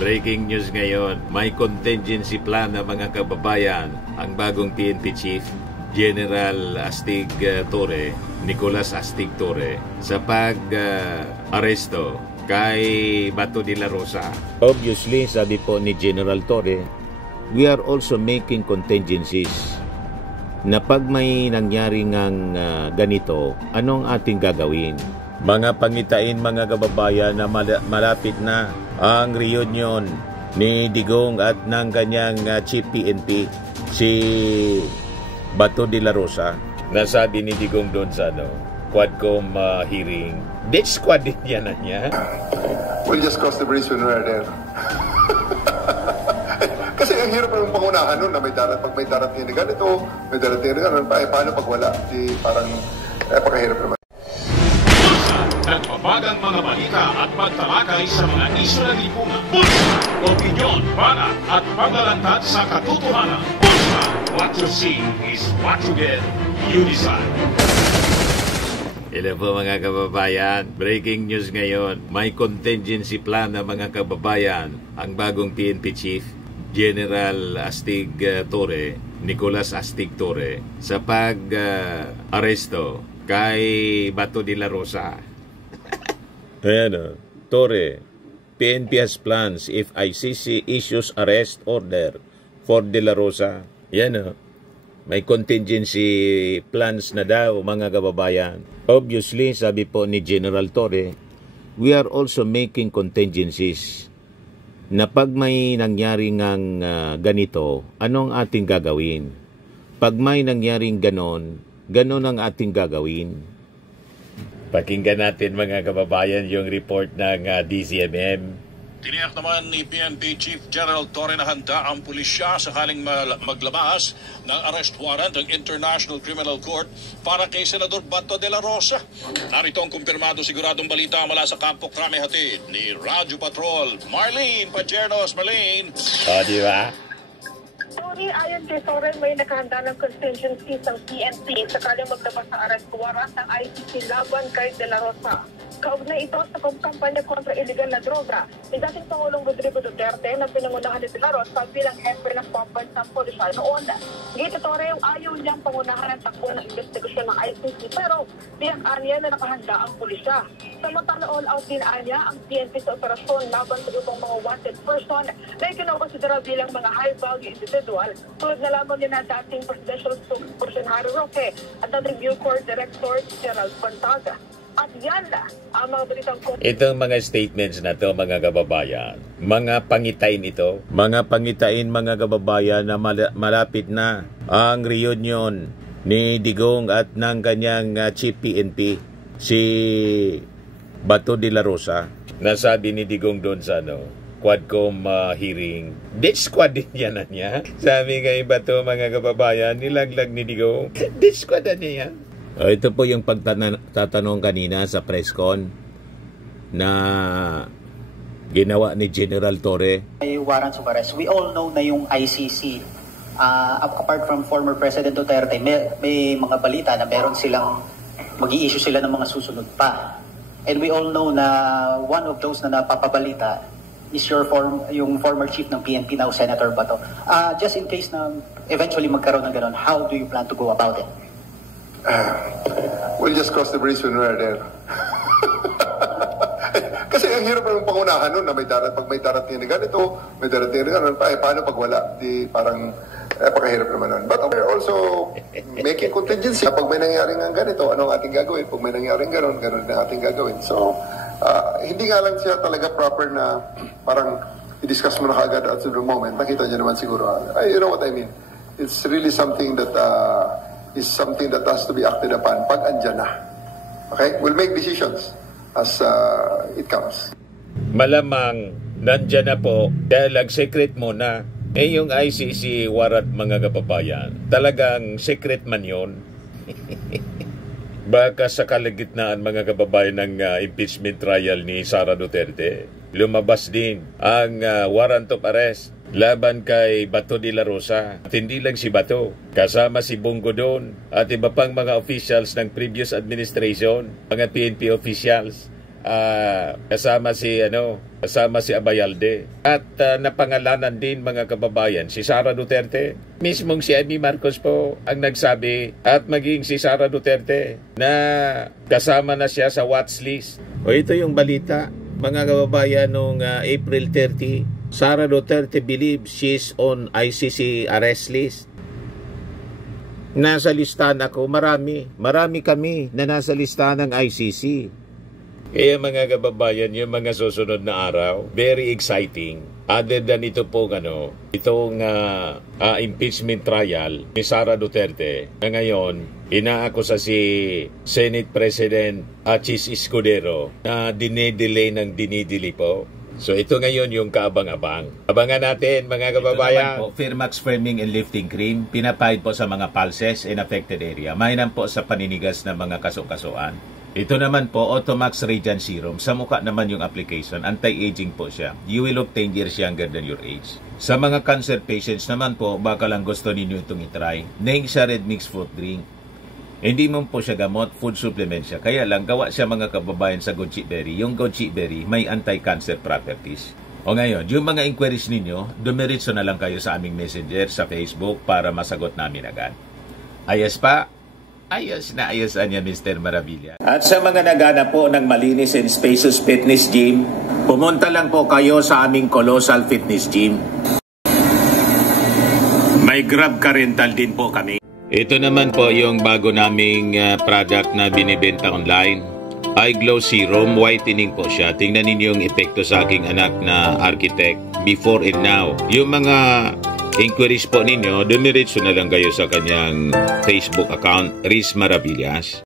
Breaking news ngayon, may contingency plan na mga kababayan ang bagong PNP Chief General Astig Torre, Nicolas Astig Torre, sa pag-aresto kay Bato de la Rosa. Obviously, sabi po ni General Torre, we are also making contingencies na pag may nangyari ngang ganito, anong ating gagawin? Mga pangitain, mga kababayan, na malapit na ang reunion ni Digong at ng kanyang chief PNP, si Bato de la Rosa. Nasabi ni Digong doon sa Quadcom hearing, death squad din yan na niya. We'll just cross the bridge when we're there. Kasi ang hirap ng pangunahan nun na pag may darating na ganito, may darating na ganito, paano pag wala? Di parang, pakahirap naman. Nagpapagang mga balita at pagtalakay sa mga isyu ng lipunan. Bulsa! Opinyon, banat at paglalantad sa katotohanan. Bulsa! What you see is what you get. You decide. Hello po mga kababayan. Breaking news ngayon. May contingency plan na mga kababayan ang bagong PNP Chief General Astig Torre, Nicolas Astig Torre, sa pag-aresto kay Bato de la Rosa. Ayan Torre, PNP has plans if ICC issues arrest order for de la Rosa. Yan may contingency plans na daw mga kababayan. Obviously, sabi po ni General Torre, we are also making contingencies na pag may nangyari ngang ganito, anong ating gagawin? Pag may nangyaring ganon ang ating gagawin. Pakinggan natin mga kababayan yung report ng DZMM. Tiniyak naman ni PNP Chief General Torre na handa ang pulisya sakaling maglabas ng arrest warrant ng International Criminal Court para kay Senador Bato de la Rosa. Narito ang kumpirmado siguradong balita mula sa Campo Crame hatid ni Radyo Patrol, Marlene Pajernos. Marlene. Di ba? Sorry, ayon kay Torre, may nakahanda ng contingencies ng PNP sakaling maglabas ng arrest warrant ng ICC laban kay De La Rosa. Kaugnay ito sa kampanya kontra illegal na droga ni dating Pangulong Rodrigo Duterte na pinangunahan ni De La Rosa bilang hepe ng pambansang polisyal noon. Dito Torre, ayaw niyang pangunahan ng takbo ng investigasyon ng ICC pero tiyak niya na nakahanda ang pulisya. Samantala all-out din niya ang PNP sa operasyon laban sa ibang mga wanted person na ikinokonsidera bilang mga high-value individual tulad na lamang niya na dating Presidential Spokesperson Harry Roque at dating Bucor Director Gerald Pantaga. At yan na ang mga balitang ko. Itong mga statements na to mga kababayan, mga pangitain ito, mga pangitain mga kababayan na malapit na ang reunion ni Digong at ng kanyang chief PNP, si Bato de la Rosa. Nasabi ni Digong doon sa Quadcom hearing, death squad din yan na niya. Sabi kay Bato mga kababayan, nilaglag ni Digong, death squad na niya. Ito po yung pagtatanong kanina sa press con na ginawa ni General Torre. May warrants of arrest. We all know na yung ICC, apart from former President Duterte, may mga balita na meron silang mag-i-issue sila ng mga susunod pa. And we all know na one of those na napapabalita is yung former chief ng PNP now, Senator Bato. Just in case na eventually magkaroon ng gano'n, how do you plan to go about it? We'll just cross the bridge when we're there. Kasi ang hirap ng pangunahan nun na pag may darating na ganito, may darating na ganito, paano pag wala? Di parang pakahirap naman nun. But we're also making contingency. Pag may nangyaring ang ganito, anong ating gagawin? Pag may nangyaring ganon ang ating gagawin. So, hindi nga lang siya talaga proper na parang i-discuss mo na kagad at the moment. Nakita niyo naman siguro. You know what I mean? It's really something that has to be acted upon pag andyan na. Okay? We'll make decisions as it comes. Malamang nandyan na po dahil secret mo na yung ICC warrant mga kababayan. Talagang secret man yun. Baka sa kalagitnaan mga kababayan ng impeachment trial ni Sara Duterte, lumabas din ang warrant of arrest laban kay Bato de la Rosa. At hindi lang si Bato, kasama si Bongo doon at iba pang mga officials ng previous administration, mga PNP officials kasama si Abayalde. At napangalanan din mga kababayan si Sara Duterte. Mismong si Amy Marcos po ang nagsabi at maging si Sara Duterte na kasama na siya sa watch list. O ito yung balita mga kababayan noong April 30. Sara Duterte believes she's on ICC arrest list. Nasa listahan ako, marami kami na nasa listahan ng ICC. Kaya mga kababayan, yung mga susunod na araw, very exciting. Other than ito po, itong impeachment trial ni Sara Duterte na ngayon, inaakusa si Senate President Achis Escudero na dinidelay ng dinidili po. So ito ngayon yung kaabang-abang. Abangan natin mga kababayan. Ito naman po, Firmax Firming and Lifting Cream, pinapahid po sa mga pulses in affected area. Mainam po sa paninigas na mga kaso-kasuan. Ito naman po, Automax Radiant Serum. Sa mukha naman yung application, anti-aging po siya. You will look 10 years younger than your age. Sa mga cancer patients naman po, baka lang gusto ninyo itong itry. Nengsa Red Mix Fruit Drink. Hindi mo po siya gamot, food supplement siya. Kaya lang, gawa siya mga kababayan sa goji berry. Yung goji berry, may anti-cancer properties. O ngayon, yung mga inquiries ninyo, dumiritso na lang kayo sa aming messenger sa Facebook para masagot namin agad. Ayos pa? Ayos na ayos niya, Mr. Maravilla. At sa mga nagana po ng malinis and spacious fitness gym, pumunta lang po kayo sa aming Colossal Fitness Gym. May Grab Car Rental din po kami. Ito naman po yung bago naming product na binibenta online. Eye Glow Serum, whitening po siya. Tingnan ninyo yung epekto sa aking anak na architect before and now. Yung mga inquiries po ninyo, dumiretso na lang kayo sa kanyang Facebook account, Riz Maravillas.